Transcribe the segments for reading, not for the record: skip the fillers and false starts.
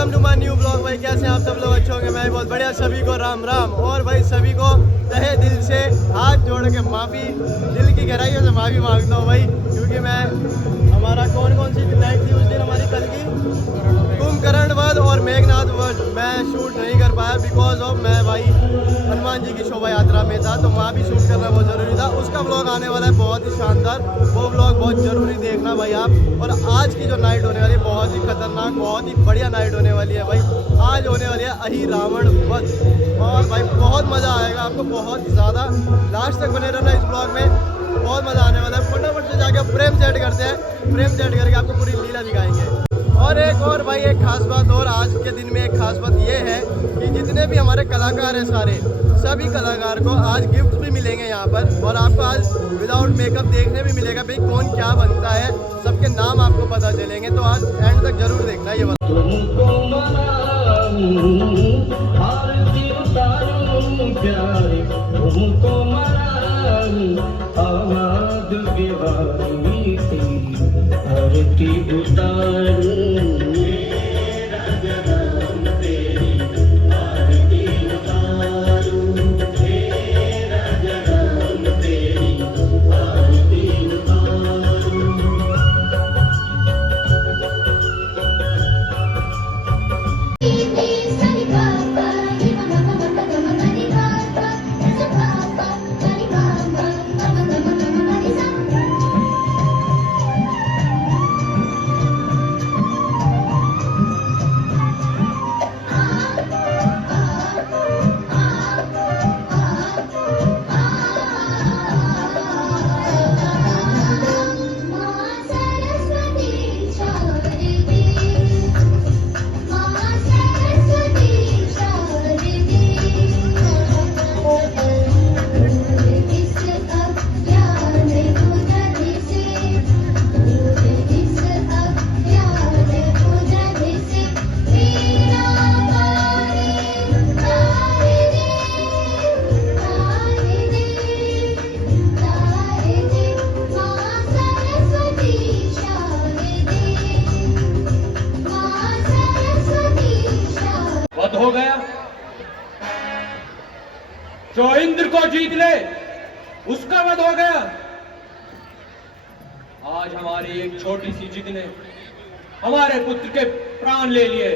Welcome to my new blog. भाई कैसे हैं आप सब लोग? अच्छे होंगे, मैं भी बहुत बढ़िया। सभी को राम राम। और भाई सभी को तहे दिल से हाथ जोड़ के माफ़ी, दिल की गहराइयों से माफ़ी मांगता हूँ भाई, क्योंकि मैं हमारा कौन सी नाइट थी उस दिन हमारी कल की, कुंभकर्ण वध और मेघनाथ वध, मैं शूट नहीं कर पाया बिकॉज ऑफ मैं भाई हनुमान जी की शोभा यात्रा में था, तो वहाँ भी शूट करना बहुत ज़रूरी था। उसका ब्लॉग आने वाला है बहुत ही शानदार, वो ब्लॉग बहुत ज़रूरी देखना भाई आप। और आज की जो नाइट होने वाली है बहुत ही खतरनाक, बहुत ही बढ़िया नाइट होने वाली है भाई। आज होने वाली है अहि रावण वध, और भाई बहुत मज़ा आएगा आपको, बहुत ज़्यादा। लास्ट तक बने रहना इस ब्लॉग में, बहुत मज़ा आने वाला है। फटाफट से जाके फ्रेम सेट करते हैं, फ्रेम सेट करके आपको पूरी लीला दिखाएंगे। और एक और भाई एक खास बात और, आज के दिन में एक खास बात ये है कि जितने भी हमारे कलाकार हैं सारे, सभी कलाकार को आज गिफ्ट भी मिलेंगे यहाँ पर, और आपको आज विदाउट मेकअप देखने भी मिलेगा भाई कौन क्या बनता है, सबके नाम आपको पता चलेंगे। तो आज एंड तक जरूर देखना ये वाला। हो गया जो इंद्र को जीत ले उसका वध हो गया। आज हमारी एक छोटी सी जिद ने हमारे पुत्र के प्राण ले लिए।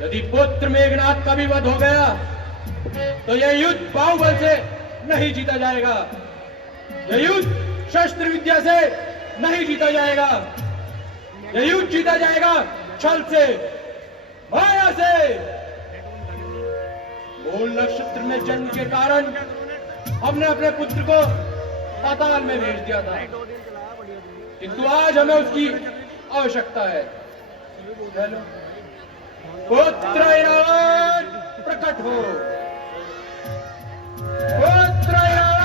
यदि पुत्र मेघनाथ का भी वध हो गया तो यह युद्ध बाहुबल से नहीं जीता जाएगा, यह युद्ध शस्त्र विद्या से नहीं जीता जाएगा, यह युद्ध जीता जाएगा छल से, माया से। मूल नक्षत्र में जन्म के कारण हमने अपने पुत्र को पाताल में भेज दिया था, किंतु आज हमें उसकी आवश्यकता है। पुत्र ऐरावत प्रकट हो, पुत्र ऐरावत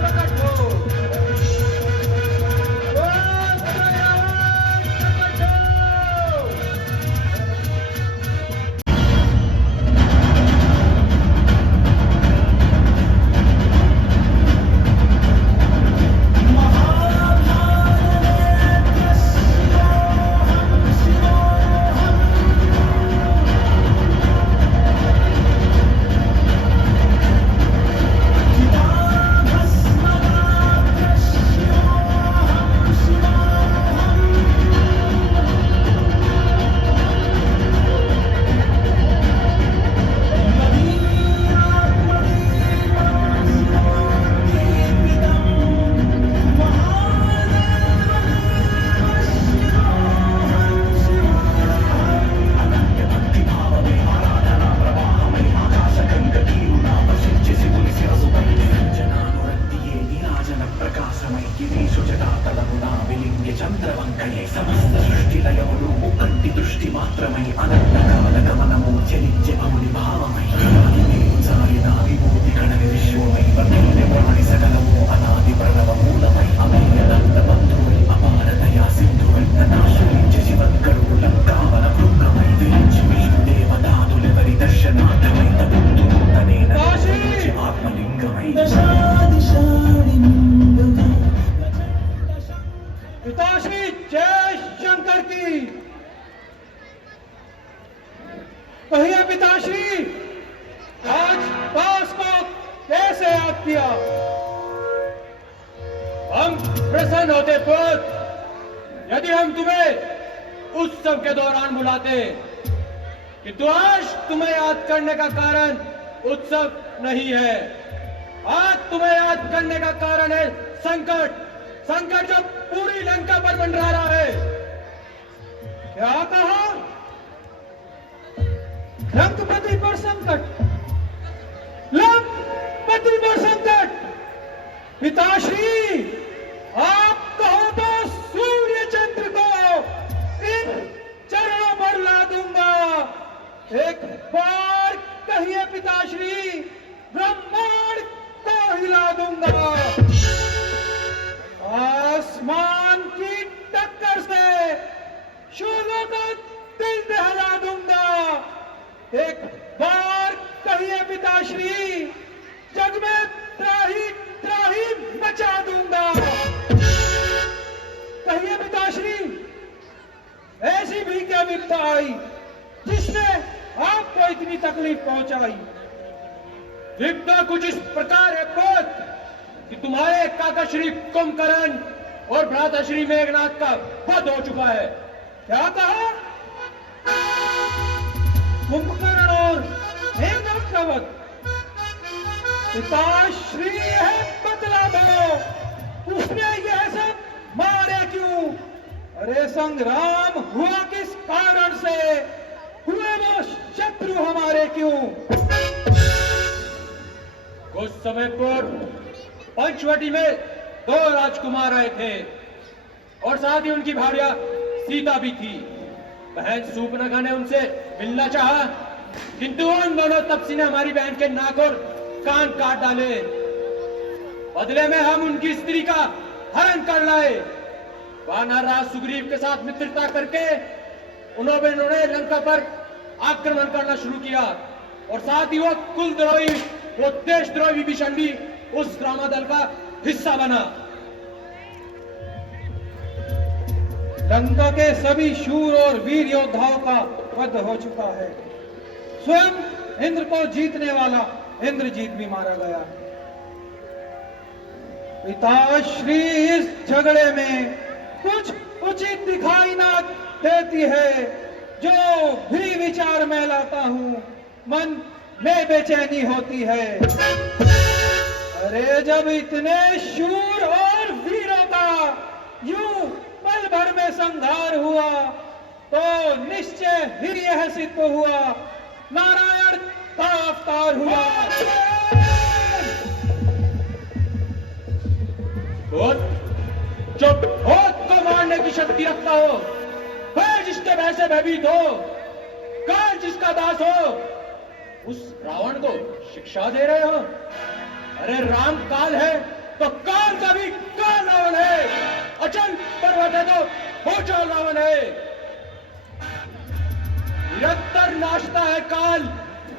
प्रकट हो, पुत्र ऐरावत प्रकट हो। कहिए पिताश्री, आज पास को कैसे याद किया? हम प्रसन्न होते पुत्र यदि हम तुम्हें उत्सव के दौरान बुलाते, किंतु आज तुम्हें याद करने का कारण उत्सव नहीं है। आज तुम्हें याद करने का कारण है संकट, संकट जो पूरी लंका पर मंडरा रहा है। क्या कहा? लंकापति पर संकट, लंकापति पर संकट। पिताश्री, आप कहो तो सूर्य चंद्र को इन चरणों पर ला दूंगा। एक बार कहिए पिताश्री, ब्रह्मांड को हिला दूंगा। आसमान की टक्कर से शूलों का दिल दहला दूंगा। एक बार कहिए पिताश्री, जग में त्राही त्राही मचा दूंगा। कहिए पिताश्री, ऐसी भी क्या विपदा आई जिसने आपको इतनी तकलीफ पहुंचाई? विपदा कुछ इस प्रकार है पुत्र कि तुम्हारे काका श्री कुंभकर्ण और भ्राता श्री मेघनाथ का वध हो चुका है। क्या कहा? कुंभकर्ण और मेघनाथ का वध? पिताश्री है बदला दो, उसने यह सब मारे क्यों? अरे संग्राम हुआ किस कारण से? हुए वो शत्रु हमारे क्यों? कुछ समय पूर्व पंचवटी में 2 राजकुमार आए थे और साथ ही उनकी भार्या सीता भी थी। बहन सूर्पनखा ने उनसे मिलना चाहा, किंतु उन दोनों तपसी ने हमारी बहन के नाक और कान काट डाले। बदले में हम उनकी स्त्री का हरण कर लाए। वानर राज सुग्रीव के साथ मित्रता करके उन्होंने लंका पर आक्रमण करना शुरू किया और साथ ही वो कुलद्रोही, वो देशद्रोही विभीषण भी उस रामादल का हिस्सा बना। लंका के सभी शूर और वीर योद्धाओं का वध हो चुका है। स्वयं इंद्र को जीतने वाला इंद्रजीत भी मारा गया। पिताश्री, इस झगड़े में कुछ उचित दिखाई ना देती है। जो भी विचार मैं लाता हूं, मन में बेचैनी होती है। अरे जब इतने शूर और वीरों का यूं पल भर में संहार हुआ, तो निश्चय ही यह सिद्ध हुआ, नारायण का अवतार हुआ। जो भूत को मारने की शक्ति रखता हो, वह जिसके भय से भयभीत हो, काल जिसका दास हो, उस रावण को शिक्षा दे रहे हो? अरे राम काल है तो काल का भी काल रावण है। अचल पर्वत है तो भूचाल रावण है। निरंतर नाचता है काल,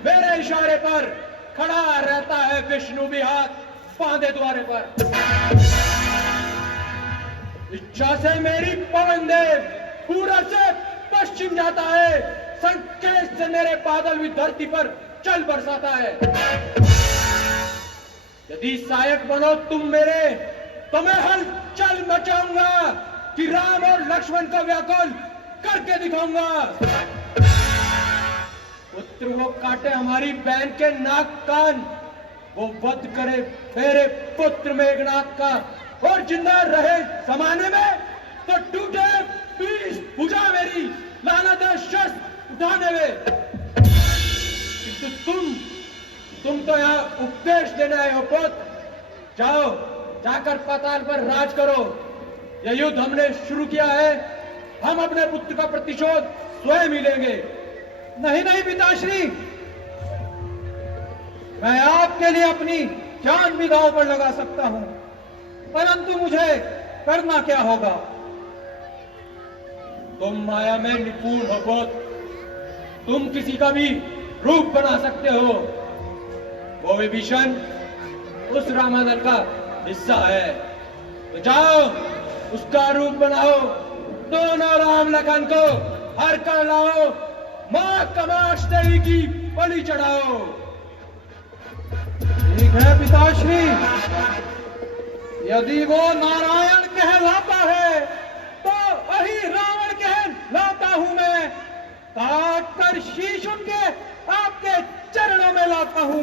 मेरे इशारे पर खड़ा रहता है विष्णु भी हाथ बांधे द्वारे पर। इच्छा से मेरी पवन देव पूरब से पश्चिम जाता है, संकेत से मेरे बादल भी धरती पर चल बरसाता है। यदि सहायक बनो तुम मेरे, तो मैं हलचल मचाऊंगा कि राम और लक्ष्मण को व्याकुल करके दिखाऊंगा। पुत्र वो काटे हमारी बहन के नाक कान, वो वध करे मेरे पुत्र मेघनाथ का, और जिंदा रहे जमाने में तो टूटे 20 भुजा मेरी लानत है शस्त्र उठाने में। किंतु तुम तो यहाँ उपदेश देने आए हो पुत्र। जाओ, जाकर पाताल पर राज करो। यह युद्ध हमने शुरू किया है, हम अपने पुत्र का प्रतिशोध स्वयं ही लेंगे। नहीं नहीं पिताश्री, मैं आपके लिए अपनी जान भी दांव पर लगा सकता हूं, परंतु मुझे करना क्या होगा? तुम माया में निपुण हो पुत्र, तुम किसी का भी रूप बना सकते हो। वो विभीषण उस रामादल का हिस्सा है, तो जाओ उसका रूप बनाओ, दोनों राम लखन को हर कर लाओ मां कमाश देवी की बलि चढ़ाओ। ठीक है पिताश्री, यदि वो नारायण कहलाता है तो वही रावण कहलाता हूं मैं। काट कर शीश उनके आपके चरणों में लाता हूं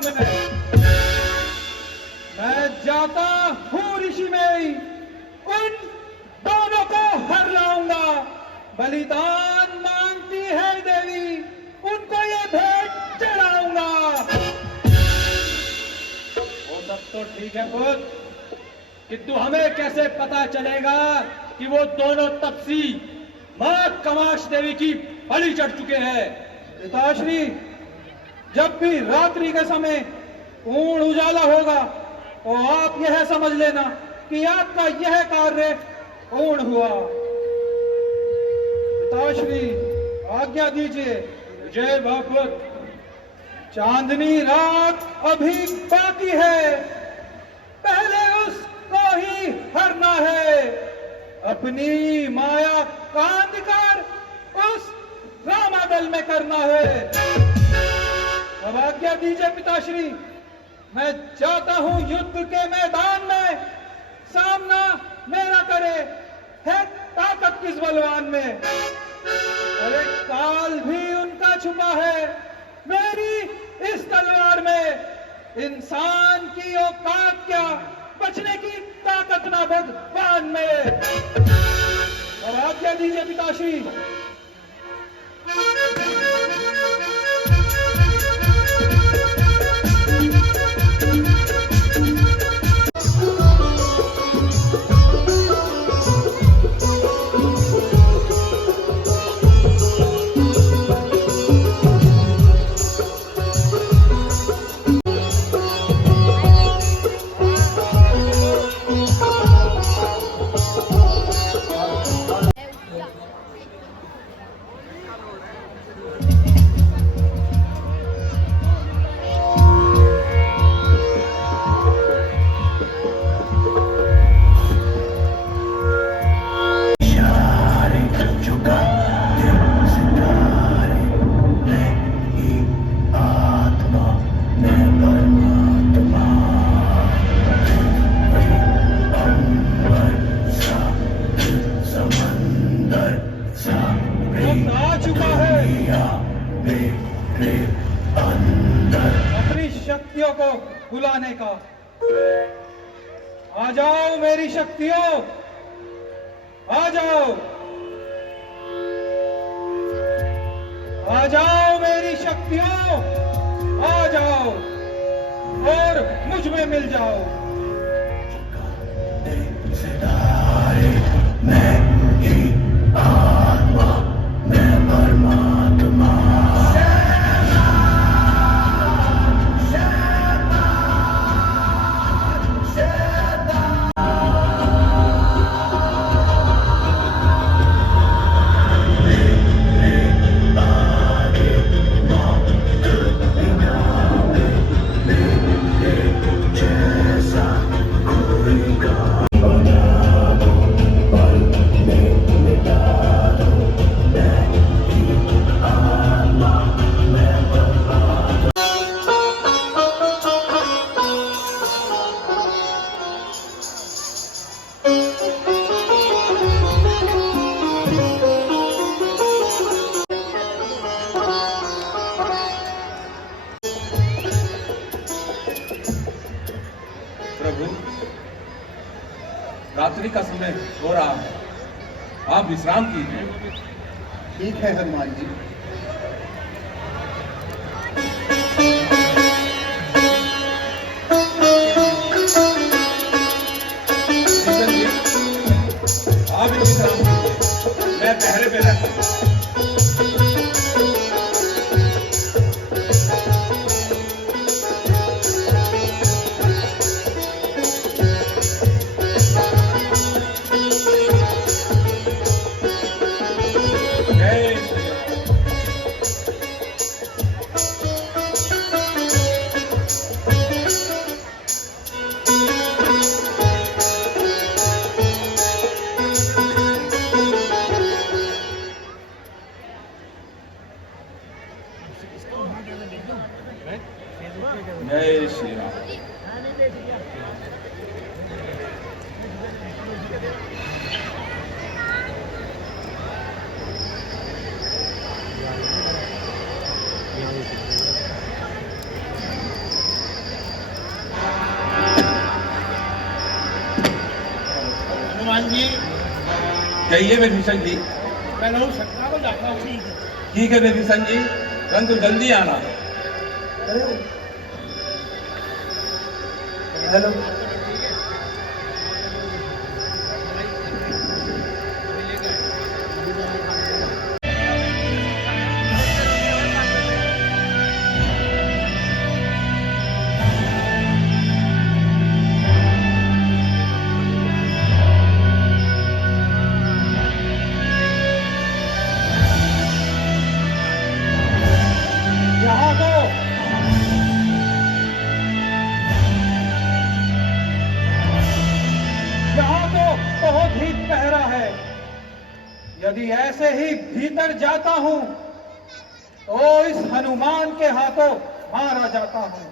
मैं जाता हूं ऋषि में, उन दोनों को हर लाऊंगा। बलिदान मांगती है देवी, उनको ये भेंट चढ़ाऊंगा। वो सब तो ठीक है पुत्र, किंतु हमें कैसे पता चलेगा कि वो दोनों तपसी मां कमाश देवी की बलि चढ़ चुके हैं? पिताश्री, जब भी रात्रि के समय पूर्ण उजाला होगा तो आप यह समझ लेना कि आपका यह कार्य पूर्ण हुआ। पिताश्री, आज्ञा दीजिए। जय बापुत, चांदनी रात अभी बाकी है, पहले उसको ही हरना है। अपनी माया का अंधकार उस रामादल में करना है। अब आज्ञा दीजिए पिताश्री, मैं जाता हूं युद्ध के मैदान में। सामना मेरा करे है ताकत किस बलवान में। अरे काल भी उनका छुपा है मेरी इस तलवार में। इंसान की औकात क्या, बचने की ताकत ना भगवान में। अब आज्ञा दीजिए पिताश्री। अपनी शक्तियों को बुलाने का। आ जाओ मेरी शक्तियों, आ जाओ, आ जाओ मेरी शक्तियों, आ जाओ और मुझ में मिल जाओ। मैं ही आत्मा, मैं परमात्मा। प्रभु, रात्रि का समय हो रहा है, आप विश्राम कीजिए। ठीक है हनुमान जी। आप भी विश्राम कीजिए, मैं पहरे पे रहता हूँ। जय श्री राम। हनुमान जी कहिए विभीषण जी। मैं लहू सखा को जाता हूँ। ठीक है विभीषण जी, परंतु जल्दी आना। हेलो यहाँ तो बहुत ही पहरा है। यदि ऐसे ही भीतर जाता हूं तो इस हनुमान के हाथों मारा जाता हूं।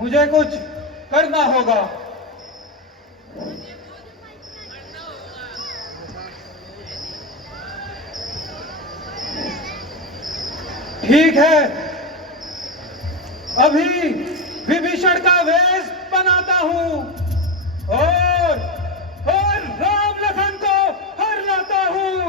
मुझे कुछ करना होगा। ठीक है, अभी विभीषण का वेश बनाता हूं और राम लखन को हर लाता हूं।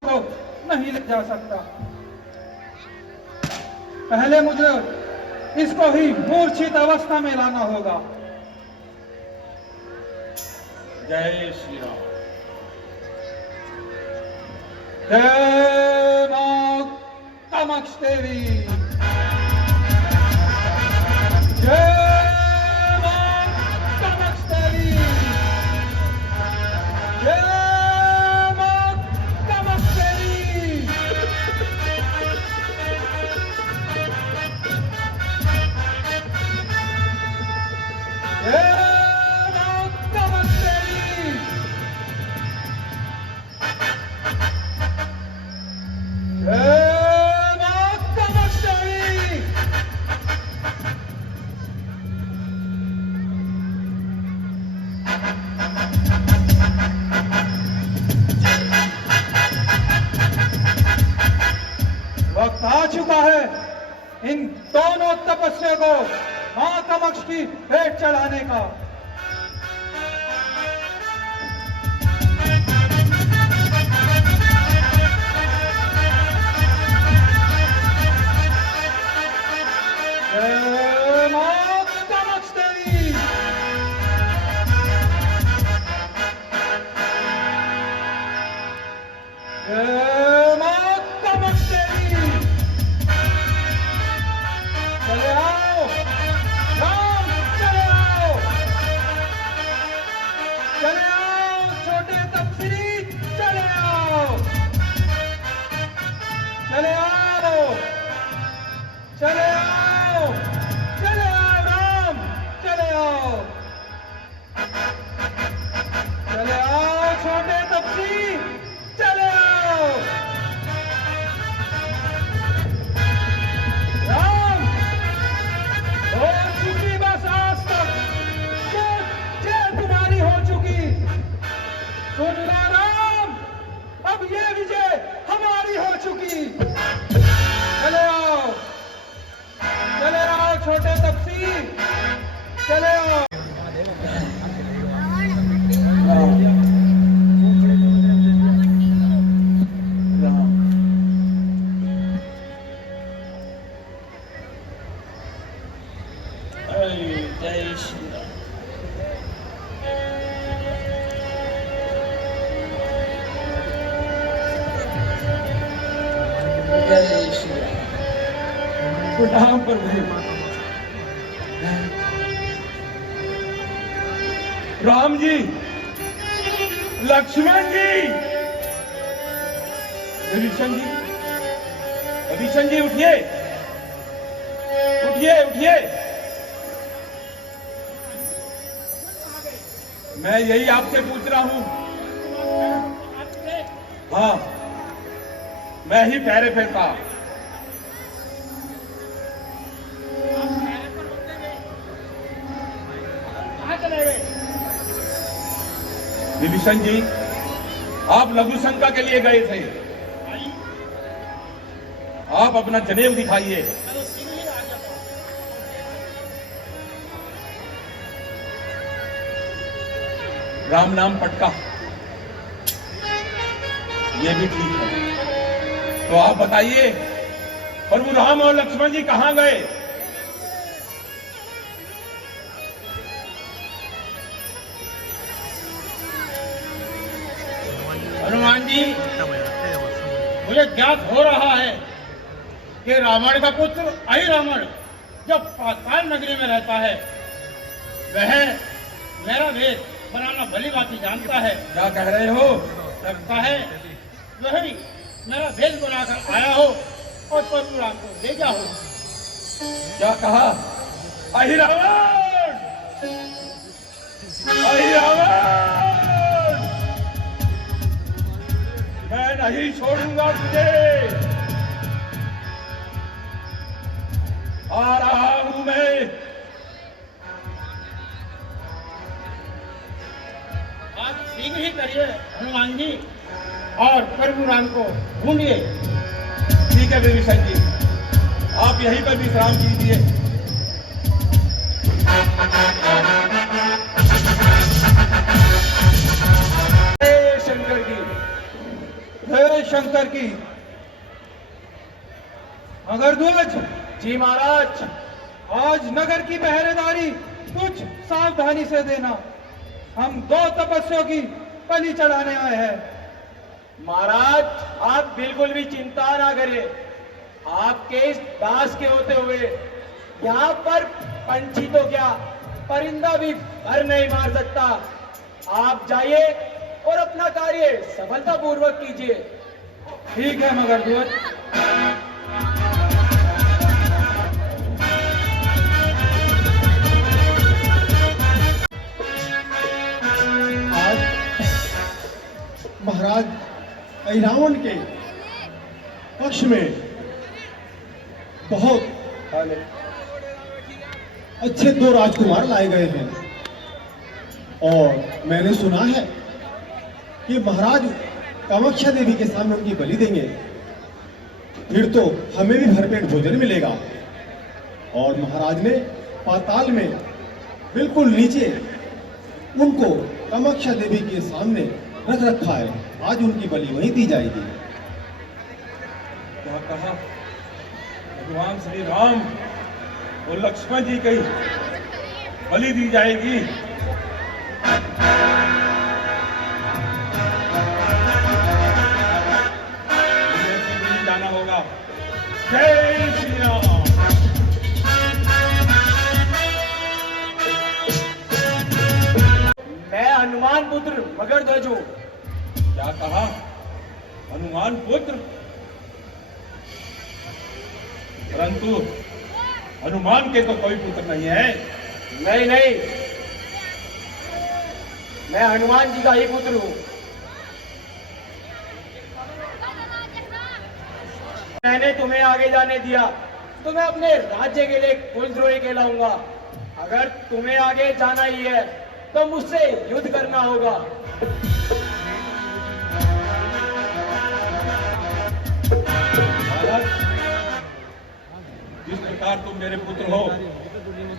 तो नहीं ले जा सकता। पहले मुझे इसको ही मूर्छित अवस्था में लाना होगा। जय श्री राम। जय मां कामाक्षी देवी। जय मां कामाक्षी देवी। जय मां कामाक्षी देवी। जय मां कामाक्षी देवी। जय मां कामाक्षी देवी। वक्त आ चुका है इन दोनों तपस्या को मां कामाक्षी की भेंट चढ़ाने का। जय मां कामाक्षी देवी। जय मां कामाक्षी देवी। चले आओ राम, चले आओ, चले आओ छोटे तपस्वी, चले आओ, चले आओ, चले आओ, चले आओ राम, चले आओ, चले आओ छोटे तपस्वी, चले आओ। राम, हो चुकी बस आज तक जो जय तुम्हारी हो चुकी। सुन ला राम, अब ये विजय हमारी हो चुकी। चले आओ, चले आओ छोटे तपस्वी, चले आओ। जय श्री राम। जय श्री राम। प्रणाम प्रभु। राम जी, लक्ष्मण जी, विभीषण जी, विभीषण जी उठिए, उठिए, उठिए। मैं यही आपसे पूछ रहा हूं। हाँ, मैं ही पैरे फेरता। विभीषण जी, आप लघु शंका के लिए गए थे। आप अपना जनेऊ दिखाइए। राम नाम पटका, ये भी ठीक है। तो आप बताइए, प्रभु राम और लक्ष्मण जी कहां गए? हनुमान जी, मुझे ज्ञात हो रहा है कि रावण का पुत्र अहिरावण जब पाताल नगरी में रहता है, वह मेरा वेश बनाना भली बात जानता है। क्या कह रहे हो? लगता है वही मेरा भेष बनाकर आया हो और परशुराम को भेजा हो। क्या कहा? अहिरावण! अहिरावण! मैं नहीं छोड़ूंगा तुझे। आ रहा हूं मैं। आप शीघ्र ही करिए हनुमान जी और परशुराम को ढूंढिए। ठीक है विभीषण जी, आप यहीं पर विश्राम कीजिए। जय शंकर की, जय शंकर की। मगरध्वज जी महाराज। आज नगर की पहरेदारी कुछ सावधानी से देना। हम 2 तपस्वियों की बलि चढ़ाने आए हैं। महाराज, आप बिल्कुल भी चिंता ना करें। आपके इस दास के होते हुए यहाँ पर पंछी तो क्या, परिंदा भी घर नहीं मार सकता। आप जाइए और अपना कार्य सफलतापूर्वक कीजिए। ठीक है मगरध्वज। आज महाराज अहिरावण के पक्ष में बहुत अच्छे 2 राजकुमार लाए गए हैं और मैंने सुना है कि महाराज कामाख्या देवी के सामने उनकी बलि देंगे, फिर तो हमें भी भरपेट भोजन मिलेगा। और महाराज ने पाताल में बिल्कुल नीचे उनको कामाख्या देवी के सामने रख रखा है। आज उनकी बलि वहीं दी जाएगी। क्या कहा? भगवान श्री राम और लक्ष्मण जी की बलि दी जाएगी। मुझे जाना होगा। जय श्री राम। मैं हनुमान पुत्र मगरध्वज हूँ। क्या कहा? हनुमान पुत्र? परंतु हनुमान के तो कोई पुत्र नहीं है। नहीं नहीं, मैं हनुमान जी का ही पुत्र हूँ। मैंने तुम्हें आगे जाने दिया तो मैं अपने राज्य के लिए कुलद्रोही कहलाऊंगा। अगर तुम्हें आगे जाना ही है तो मुझसे युद्ध करना होगा। महाराज, जिस प्रकार तुम मेरे पुत्र हो,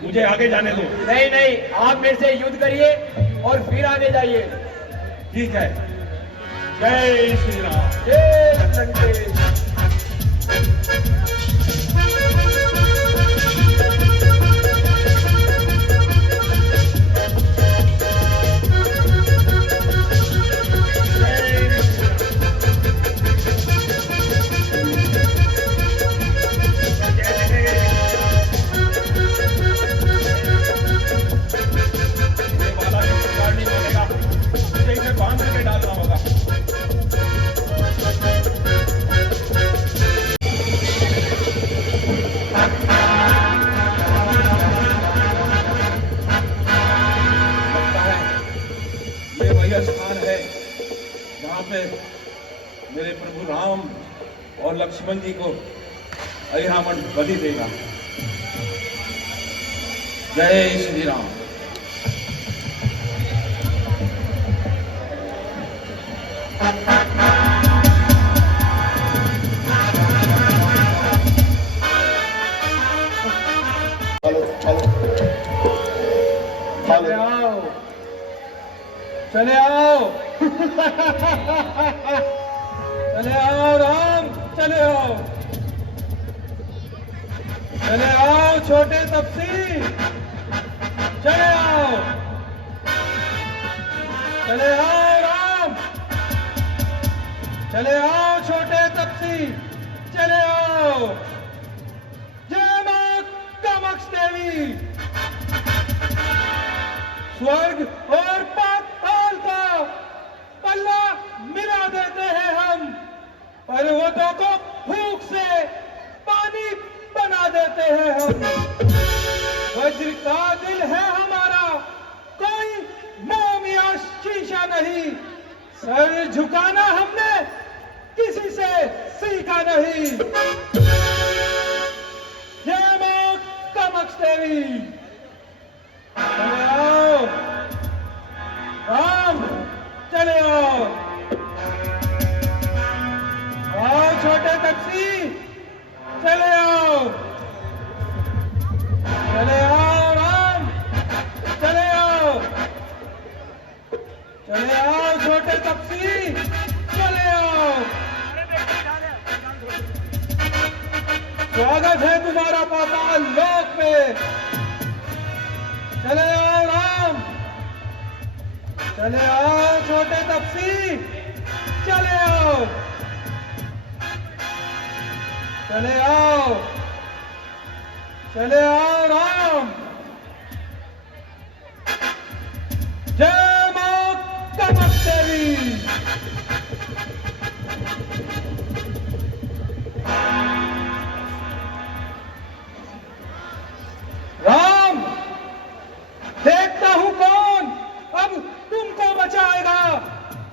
मुझे आगे जाने दो। नहीं नहीं, आप मेरे से युद्ध करिए और फिर आगे जाइए। ठीक है। जय श्री राम। जय लंकेश। बांध के डालना होगा। राम और लक्ष्मण जी को अहिरावण बलि देगा। जय श्री राम। चले आओ, चले आओ, चले आओ राम, चले आओ, चले आओ छोटे तपसी, चले आओ, चले आओ राम, चले आओ छोटे तपसी, चले आओ। जय मां कामाक्ष देवी। स्वर्ग और पाताल का पल्ला मिला देते हैं हम, पर्वतों को भूख से पानी बना देते हैं हम। वज्र का दिल है हमारा, कोई मोम या शीशा नहीं, सर झुकाना हमने किसी से सीखा नहीं। जय मां कामाक्ष देवी। चले आओ राम, चले आओ, आओ छोटे तपसी, चले आओ, चले आओ राम, चले आओ, चले आओ छोटे तपसी, चले आओ। स्वागत है तुम्हारा पाताल लोक में। चले आओ राम, चले आओ छोटे तपसी, चले आओ, चले आओ, चले आओ राम। जय मां कामाक्ष देवी। राम, देखता हूं कौन अब तुमको बचाएगा।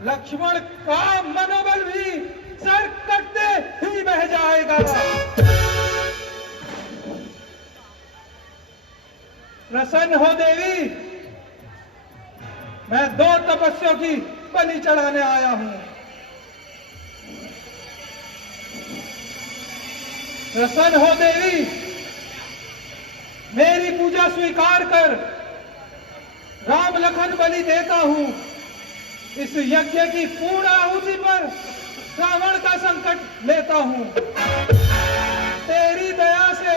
लक्ष्मण का मनोबल भी सर कटते ही बह जाएगा। प्रसन्न हो देवी, मैं 2 तपस्वियों की बलि चढ़ाने आया हूं। प्रसन्न हो देवी, मेरी पूजा स्वीकार कर राम लखन बलि देता हूं। इस यज्ञ की पूर्ण आहुति पर रावण का संकट लेता हूं। तेरी दया से,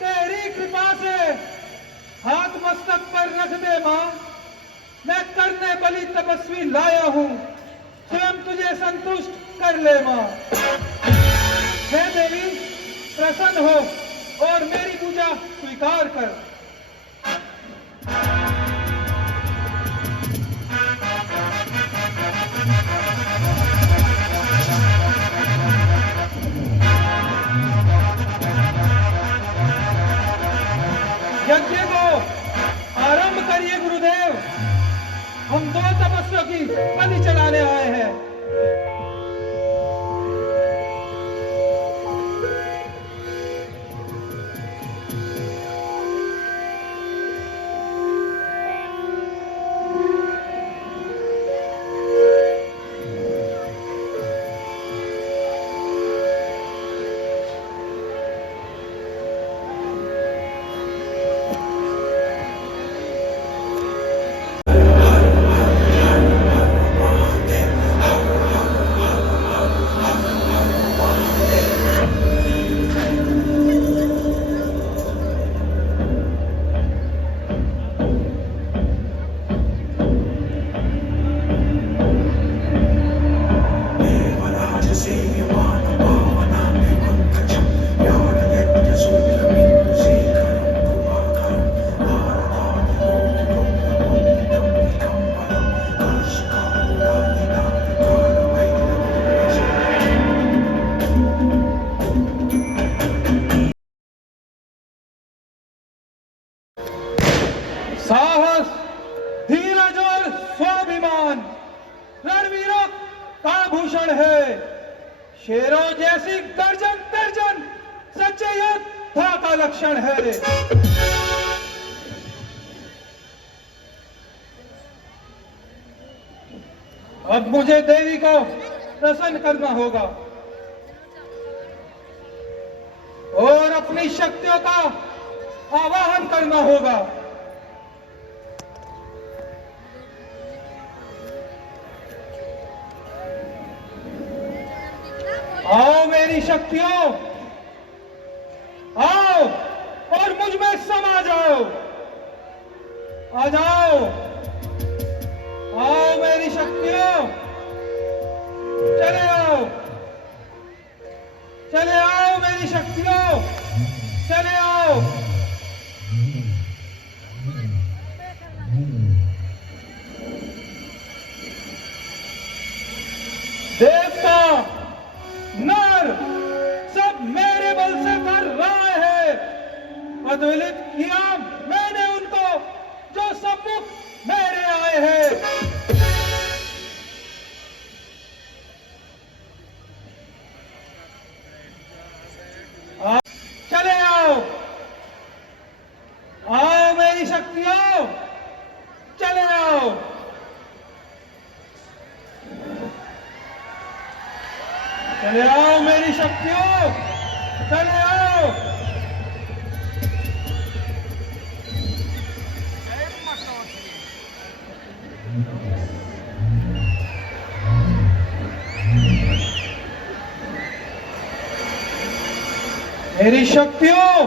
तेरी कृपा से हाथ मस्तक पर रख दे मां। मैं करने बलि तपस्वी लाया हूं, स्वयं तुझे संतुष्ट कर ले मां। हे देवी, प्रसन्न हो और मेरी पूजा स्वीकार कर। यज्ञ को आरंभ करिए गुरुदेव। हम 2 तपस्वियों की बलि चढ़ाने आए हैं। साहस, धीरज और स्वाभिमान रणवीरों का भूषण है। शेरों जैसी दर्जन दर्जन सच्चे योद्धा का लक्षण है। अब मुझे देवी को प्रसन्न करना होगा और अपनी शक्तियों का आवाहन करना होगा। आओ मेरी शक्तियों, आओ और मुझ में समा जाओ। आ जाओ, आओ मेरी शक्तियों, चले आओ, चले आओ मेरी शक्तियों, चले आओ। देवता नर सब मेरे बल से कर रहे हैं। अद्विलित किया मैंने उनको जो सम्मुख मेरे आए हैं। चले आओ, आओ मेरी शक्तियों, चले आओ। चले आओ मेरी शक्तियों, चले आओ। मेरी शक्तियों,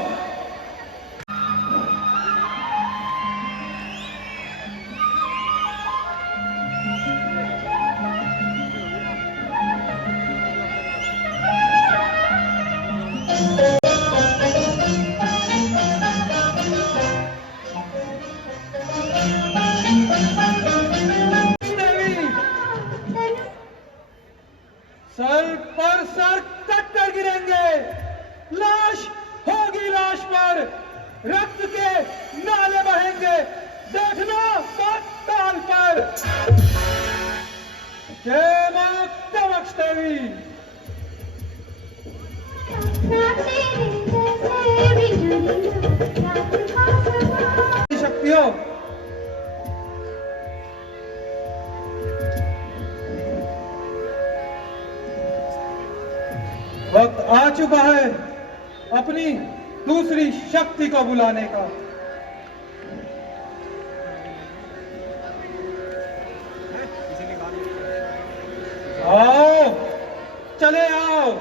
सर पर सर कट कर गिरेंगे। लाश होगी लाश पर, रक्त के नाले बहेंगे, देखना पाताल पर। जय मां कामाक्ष देवी। शक्तियों, वक्त आ चुका है अपनी दूसरी शक्ति को बुलाने का। आओ, चले आओ।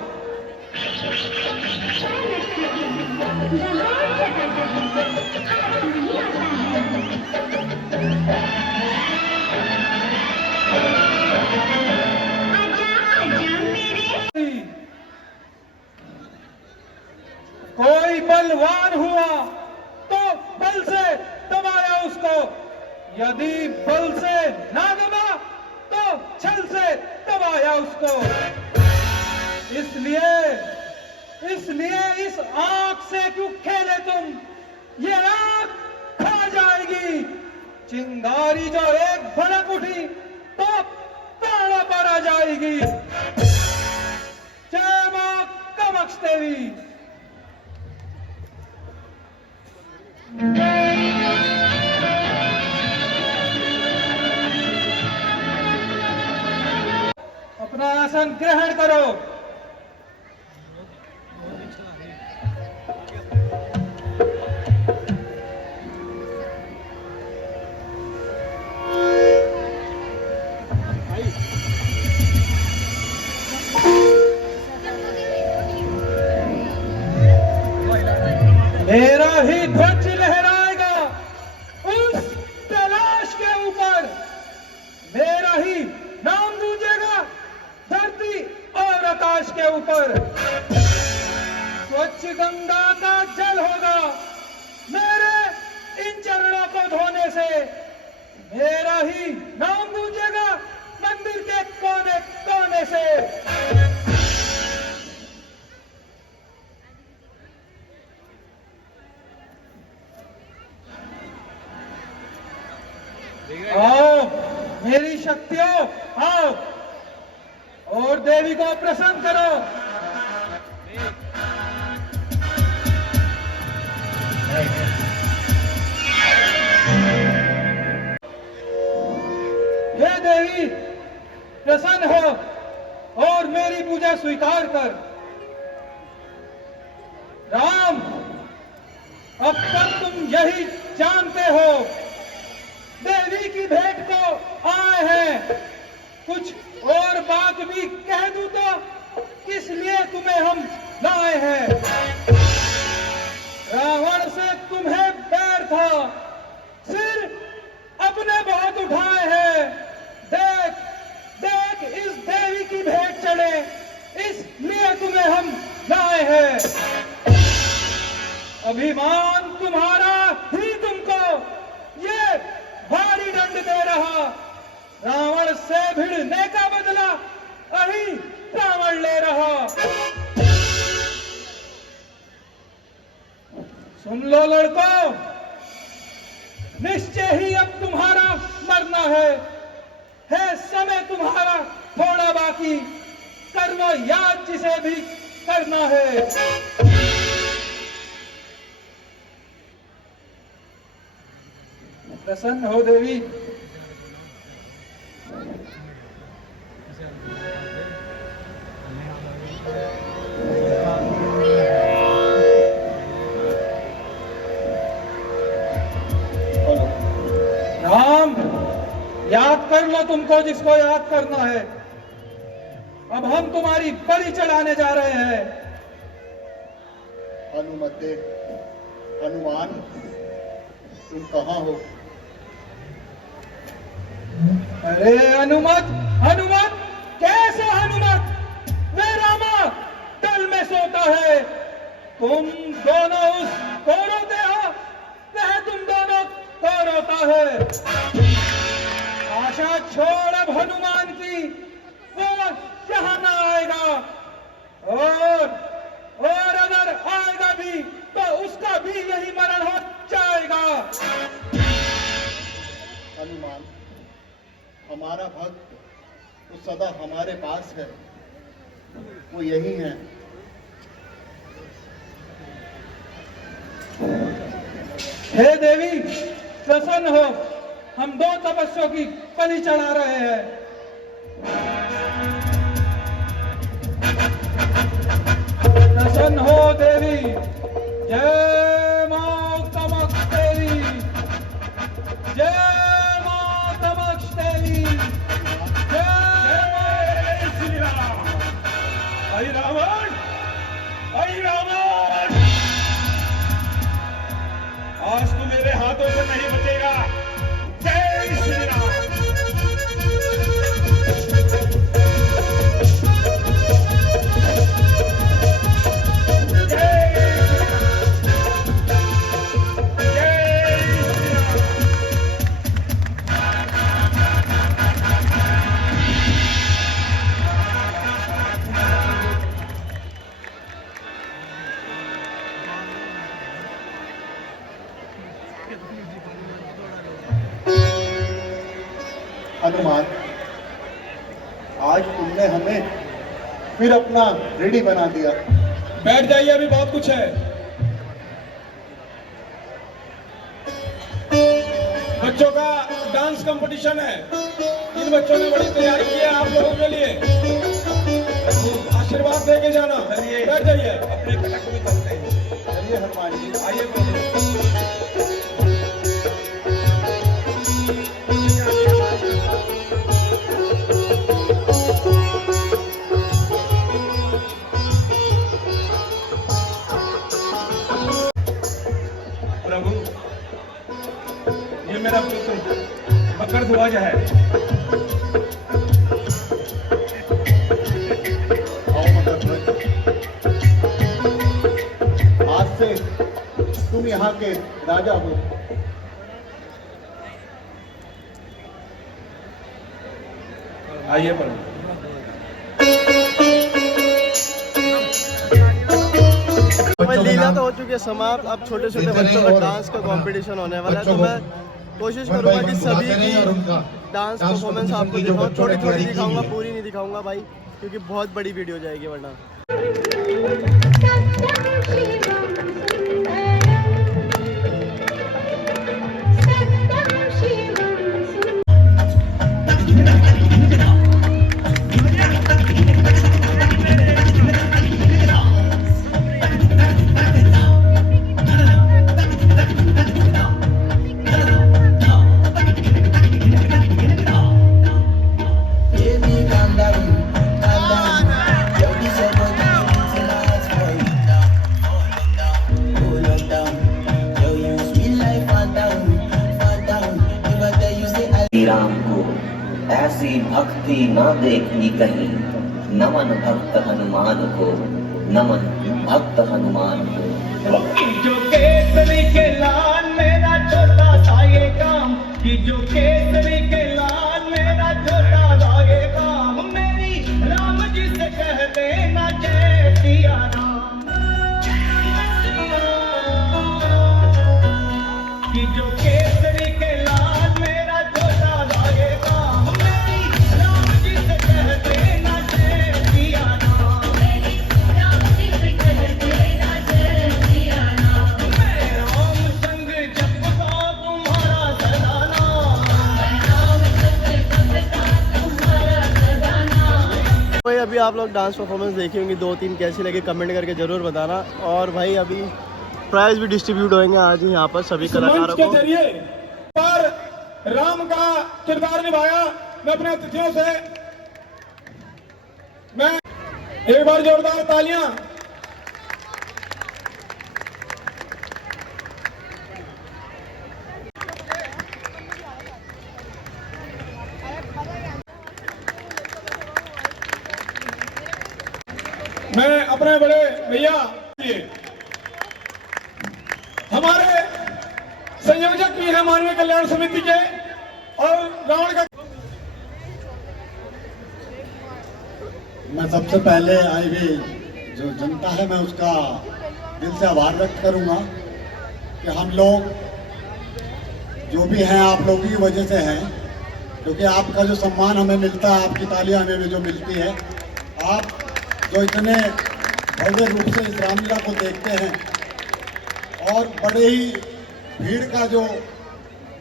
कोई बलवान हुआ तो बल से दबाया उसको, यदि बल से ना दबा तो छल से दबाया उसको। इसलिए इस आंख से क्यों खेले तुम, ये आंख खा जाएगी। चिंगारी जो एक भड़क उठी तो प्राणों पर आ जाएगी। जय मां कामाक्ष देवी। अपना आसन ग्रहण करो। मेरा ही ध्वज लहराएगा उस कैलाश के ऊपर, मेरा ही नाम गूंजेगा धरती और आकाश के ऊपर। स्वच्छ गंगा का जल होगा मेरे इन चरणों को धोने से, मेरा ही नाम गूंजेगा मंदिर के कोने कोने से। आओ मेरी शक्तियों, आओ और देवी को प्रसन्न करो। हे देवी, प्रसन्न हो और मेरी पूजा स्वीकार कर। राम, अब तक तुम यही जानते हो, देवी की भेंट को आए हैं। कुछ और बात भी कह दूं तो किस लिए तुम्हें हम लाए हैं? रावण से तुम्हें बैर था, सिर अपने बहुत उठाए हैं। देख देख, इस देवी की भेंट चढ़े, इसलिए तुम्हें हम लाए हैं। अभिमान तुम्हारा ही तुमको ये भारी दंड दे रहा। रावण से भिड़ने का बदला अही रावण ले रहा। सुन लो लड़कों, निश्चय ही अब तुम्हारा मरना है समय तुम्हारा थोड़ा बाकी। कर लो याद जिसे भी करना है। प्रसन्न हो देवी। राम, याद कर लो तुमको जिसको याद करना है। अब हम तुम्हारी बलि चढ़ाने जा रहे हैं। हनुमते, हनुमान, तुम कहाँ हो? अरे हनुमत, हनुमत, कैसे हनुमत? वे रामा तल में सोता है। तुम दोनों उस को रोते हो, वह तुम दोनों को रोता है। आशा छोड़ अब हनुमान की, वो यहाँ न आएगा। और अगर आएगा भी तो उसका भी यही मरण हो जाएगा। हनुमान, हमारा भक्त तो सदा हमारे पास है, वो यही है। हे देवी, प्रसन्न हो, हम दो तपस्या की बलि चढ़ा रहे हैं। प्रसन्न हो देवी। जय मां कामाख्या देवी, जय मां कामाख्या देवी, जय श्री राम। आई रावण, आई रावण, आज तू मेरे हाथों से नहीं बचेगा। जय श्री राम। हनुमान, आज तुमने हमें फिर अपना रेडी बना दिया। बैठ जाइए, अभी बहुत कुछ है। बच्चों का डांस कंपटीशन है। इन बच्चों ने बड़ी तैयारी की है आप लोगों के लिए। आशीर्वाद दे के जाना। बैठ जाइए, अपने कटक में चलते हैं। चलिए हनुमान जी, आइए। प्रभु, ये मेरा पुत्र मकर ध्वज है। आओ मगरध्वज, आज से तुम यहाँ के राजा हो। आइए प्रभु। लीला तो हो चुकी है समाप्त। अब छोटे छोटे बच्चों का डांस का कंपटीशन होने वाला है, तो मैं कोशिश करूंगा कि सभी की डांस परफॉर्मेंस आपको दिखाऊं। थोड़ी थोड़ी दिखाऊंगा, पूरी नहीं दिखाऊंगा भाई। क्योंकि बहुत बड़ी वीडियो हो जाएगी वरना। राम को ऐसी भक्ति न देखी कहीं, नमन भक्त हनुमान को, नमन भक्त हनुमान को। जो केसरी के लाल मेरा छोटा सा ये काम, कि जो केसरी के लाल मेरा छोटा सा ये काम, मेरी राम जी से कह देना जय सिया राम। कि जो केसरी के लाल मेरा छोटा सा ये काम, मेरी राम जी से कह देना जय सिया राम। राम जी से कह देना जय सिया राम। मैं राम संग जपता तुम्हारा सदा नाम, मैं राम संग जपता तुम्हारा सदा नाम। भाई अभी आप लोग डांस परफॉर्मेंस देखी होंगी 2-3, कैसी लगी कमेंट करके ज़रूर बताना। और भाई अभी प्राइज भी डिस्ट्रीब्यूट होंगे आज यहाँ पर सभी कलाकारों के को। जरिए पर राम का किरदार निभाया। मैं अपने अतिथियों से मैं एक बार जोरदार तालियां। मैं अपने बड़े भैया हमारे संयोजक भी हैं मानवीय कल्याण समिति के, और रावण का मैं सबसे पहले आई हुई जो जनता है मैं उसका दिल से आभार व्यक्त करूंगा कि हम लोग जो भी हैं आप लोगों की वजह से हैं, क्योंकि आपका जो सम्मान हमें मिलता है, आपकी तालियां हमें भी जो मिलती है, आप जो इतने भव्य रूप से इस रामलीला को देखते हैं और बड़े ही भीड़ का जो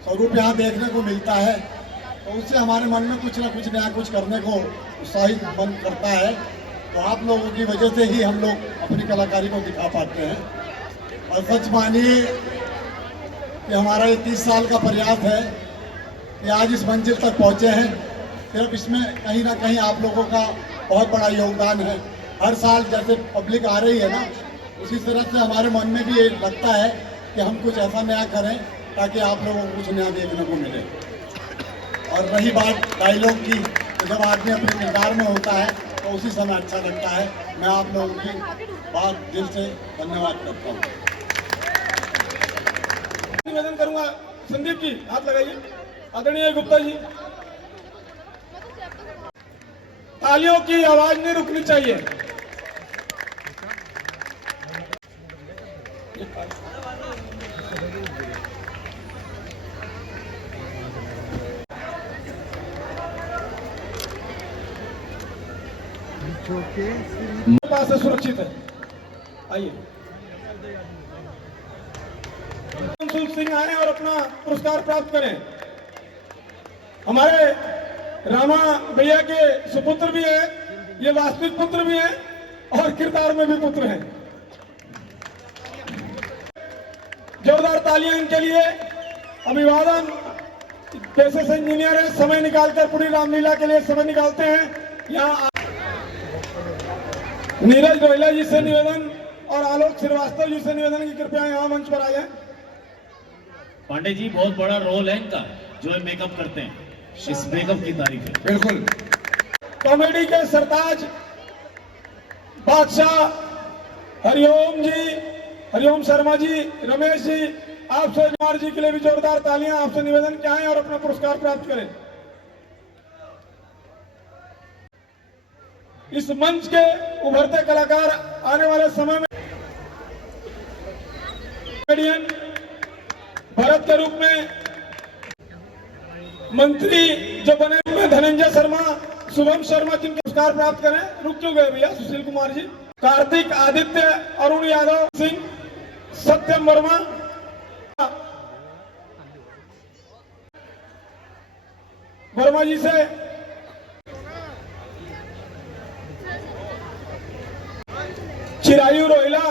स्वरूप यहाँ देखने को मिलता है, तो उससे हमारे मन में कुछ ना कुछ नया कुछ करने को उत्साहित मन करता है। तो आप लोगों की वजह से ही हम लोग अपनी कलाकारी को दिखा पाते हैं। और सच मानिए कि हमारा ये 30 साल का प्रयास है कि आज इस मंजिल तक पहुँचे हैं। सिर्फ इसमें कहीं ना कहीं आप लोगों का बहुत बड़ा योगदान है। हर साल जैसे पब्लिक आ रही है ना, उसी तरह से हमारे मन में भी ये लगता है कि हम कुछ ऐसा नया करें ताकि आप लोगों को कुछ नया देखने को मिले। और रही बात डायलॉग की, तो जब आदमी अपने किरदार में होता है तो उसी समय अच्छा लगता है। मैं आप लोगों की बात दिल से धन्यवाद करता हूँ। निवेदन करूंगा, संदीप जी हाथ लगाइए, आदरणीय गुप्ता जी। तालियों की आवाज नहीं रुकनी चाहिए। पास से सुरक्षित है। आइए कंसुल सिंह आए और अपना पुरस्कार प्राप्त करें। हमारे रामा भैया के सुपुत्र भी है, ये वास्तविक पुत्र भी है और किरदार में भी पुत्र हैं। जोरदार तालियां इनके लिए। अभिवादन। पेशे से इंजीनियर है, समय निकालकर पूरी रामलीला के लिए समय निकालते हैं। यहाँ नीरज रोहिला जी से निवेदन और आलोक श्रीवास्तव जी से निवेदन की कृपया यहाँ मंच पर आ जाए। पांडे जी बहुत बड़ा रोल है इनका, जो है मेकअप करते हैं। इस मेकअप की तारीफ है। बिल्कुल। कॉमेडी के सरताज बादशाह हरिओम जी, हरिओम शर्मा जी, रमेश जी, आपसे कुमार जी के लिए भी जोरदार तालियां। आपसे निवेदन क्या है और अपना पुरस्कार प्राप्त करें। इस मंच के उभरते कलाकार आने वाले समय में कॉमेडियन भरत के रूप में, मंत्री जो बने हुए धनंजय शर्मा, शुभम शर्मा, जिनके पुरस्कार प्राप्त करें। रुक क्यों गए भैया? सुशील कुमार जी, कार्तिक आदित्य, अरुण यादव सिंह, सत्यम वर्मा, वर्मा जी से चिरायु रोहिला,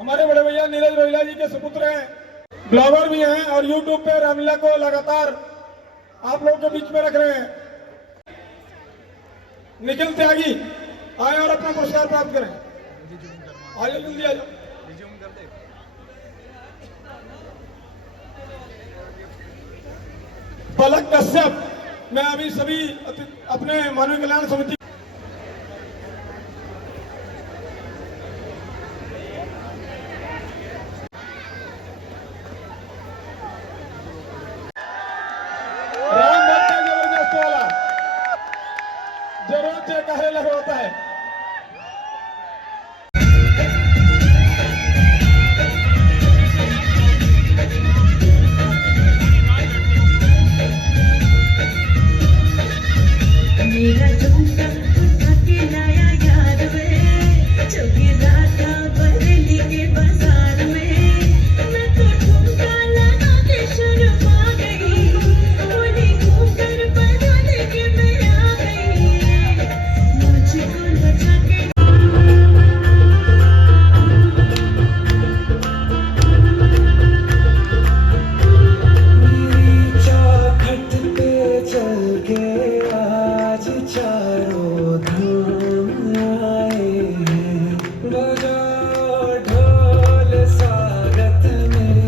हमारे बड़े भैया नीरज रोहिला जी के सुपुत्र हैं, ब्लॉगर भी हैं और यूट्यूब पे रामलीला को लगातार आप लोगों के बीच में रख रहे हैं। निखिल त्यागी आए और अपना पुरस्कार प्राप्त करें। आइए जल्दी आ जाओ। पलक कश्यप, मैं अभी सभी अपने मानवीय कल्याण समिति राम भक्त जबरदस्त वाला जरूर से कहने लगा होता है। मेरा झुमका उठा के लाया याद में, जो गिरा था बरेली के बाजार में। मैं तो ठुमका लगा के शर्मा गई, बोली घूमकर बना के मैं आ गई। मुझको लगा के मेरी चौखट पे चल के आज चारों धाम आए हैं। बजाओ ढोल स्वागत में,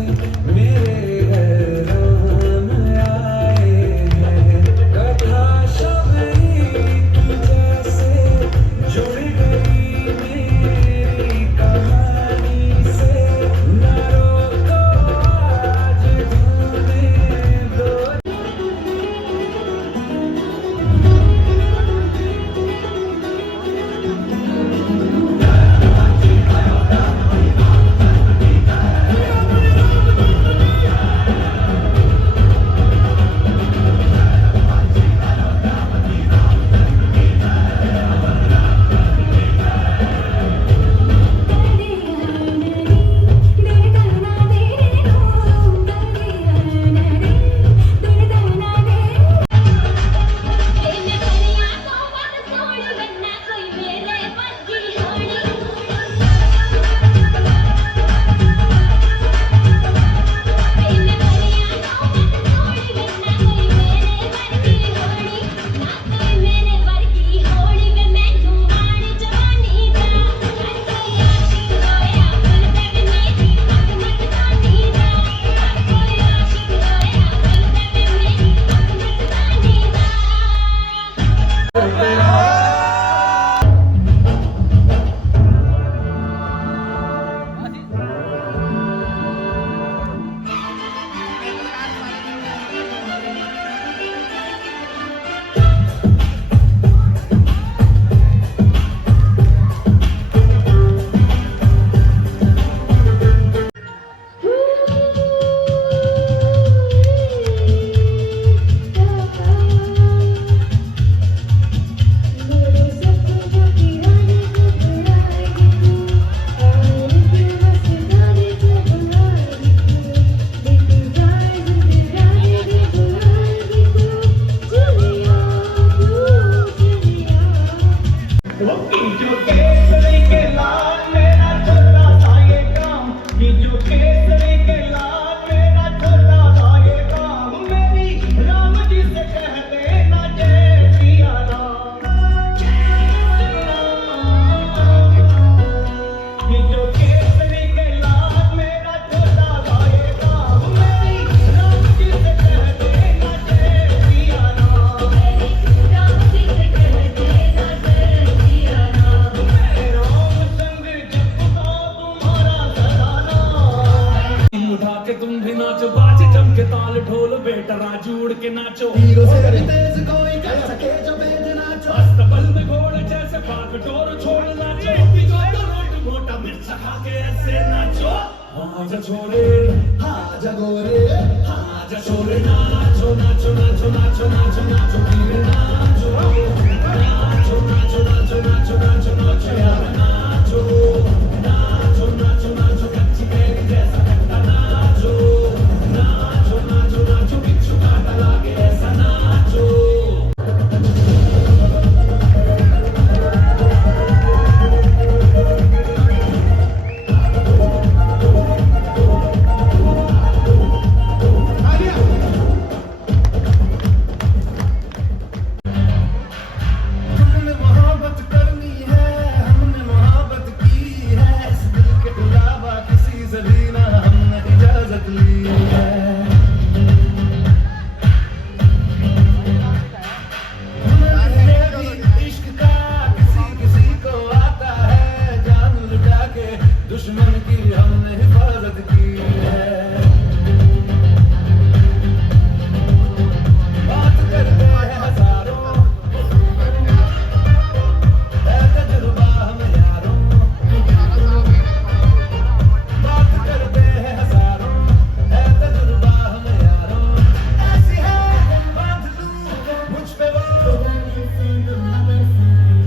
मेरे घर राम आए हैं। कथा शबरी की जैसे जुड़ गई मेरी कहानी से। न रोको आज घूमने दो। के नाचो हीरो से भी तेज कोई कर सके जो बेद नाचो अस्तबल में घोड़े जैसे भाग डोर छोड़ नाचो रोट मोटा मिर्च खा के ऐसे नाचो हाँ जा छोरे हाँ जा गोरे हाँ जा छोरे नाचो नाचो नाचो नाचो नाचो नाचो नाचो नाचो है। इश्क का किसी किसी को आता है, जान लुटा के दुश्मन की हमने हिफाजत की है। बात करते हैं हजारों, है तजुर्बा हम यारों। बात करते हैं हजारों, है तजुर्बा हम यारों। ऐसी है बात लूं मुझ पे वो,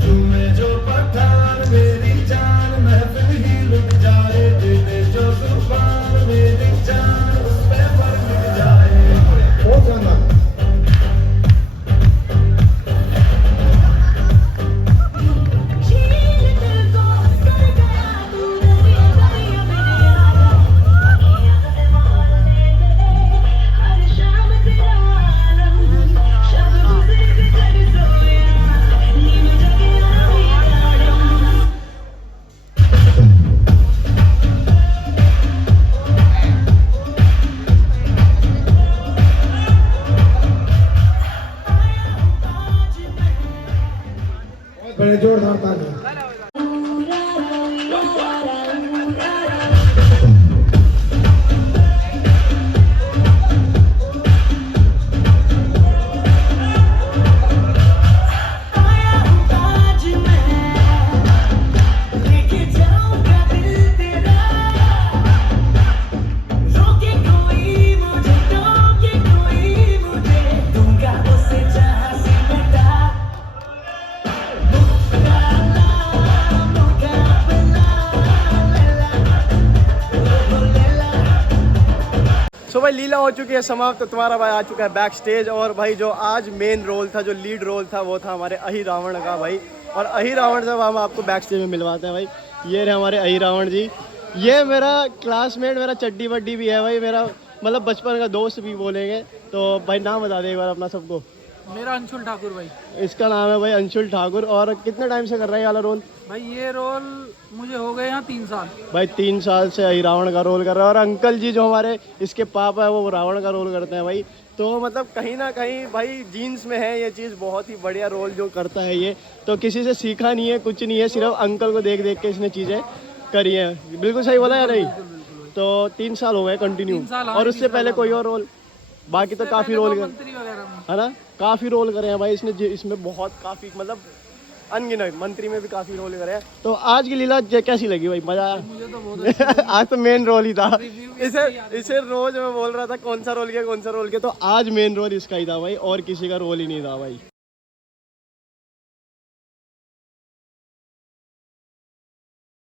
झूमे जो पठान मेरी जान महफिल ही लुट जाए, दे दे जो कुर्बान मेरी जान उस पे मर मिट जाए। बहुत शानदार। झील दिल को कर गया तू दरिया दरिया मेरे हर शाम तेरा आलम, शब गुजर के कर सोया नींद जगे आदम। बहुत बड़े जोरदार ताली। आया हूँ ताज मैं, लेके जाऊंगा दिल तेरा। रोके कोई मुझे, टोके कोई मुझे, दूंगा उसे जहाँ से मिटा। मुकाबला लैला, ओ लैला। सो भाई लीला हो चुकी है समाप्त, तो तुम्हारा भाई आ चुका है बैक स्टेज। और भाई जो आज मेन रोल था, जो लीड रोल था, वो था हमारे अहि रावण का भाई। और अहि रावण जब हम आपको बैक स्टेज में मिलवाते हैं भाई, ये रहे हमारे अहि रावण जी। ये मेरा क्लासमेट, मेरा चड्डी वड्डी भी है भाई, मेरा मतलब बचपन का दोस्त भी बोलेंगे। तो भाई नाम बता दे एक बार अपना सबको। मेरा अंशुल ठाकुर भाई। इसका नाम है भाई अंशुल ठाकुर। और कितने टाइम से कर रहा है ये वाला रोल? भाई ये रोल मुझे हो गए यहाँ 3 साल। भाई 3 साल से अहि रावण का रोल कर रहा है। और अंकल जी जो हमारे इसके पापा है, वो रावण का रोल करते हैं भाई। तो मतलब कहीं ना कहीं भाई जीन्स में है ये चीज़, बहुत ही बढ़िया रोल जो करता है ये। तो किसी से सीखा नहीं है, कुछ नहीं है, सिर्फ अंकल को देख देख के इसने चीज़ें करी हैं। बिल्कुल सही बोला या नहीं? तो 3 साल हो गए कंटिन्यू। 3 साल, हाँ, और उससे 3 साल पहले कोई हो और रोल? बाकी तो काफ़ी रोल करे, मंत्री वगैरह में। है ना, काफ़ी रोल करे हैं भाई इसने। इसमें बहुत काफ़ी मतलब अनगिनत, मंत्री में भी काफ़ी रोल करे हैं। तो आज की लीला कैसी लगी भाई? मज़ा आया? मुझे तो बहुत आज तो मेन रोल ही था। रिव्यू भी इसे रोज मैं बोल रहा था कौन सा रोल किया, कौन सा रोल किया। तो आज मेन रोल इसका ही था भाई, और किसी का रोल ही नहीं था भाई।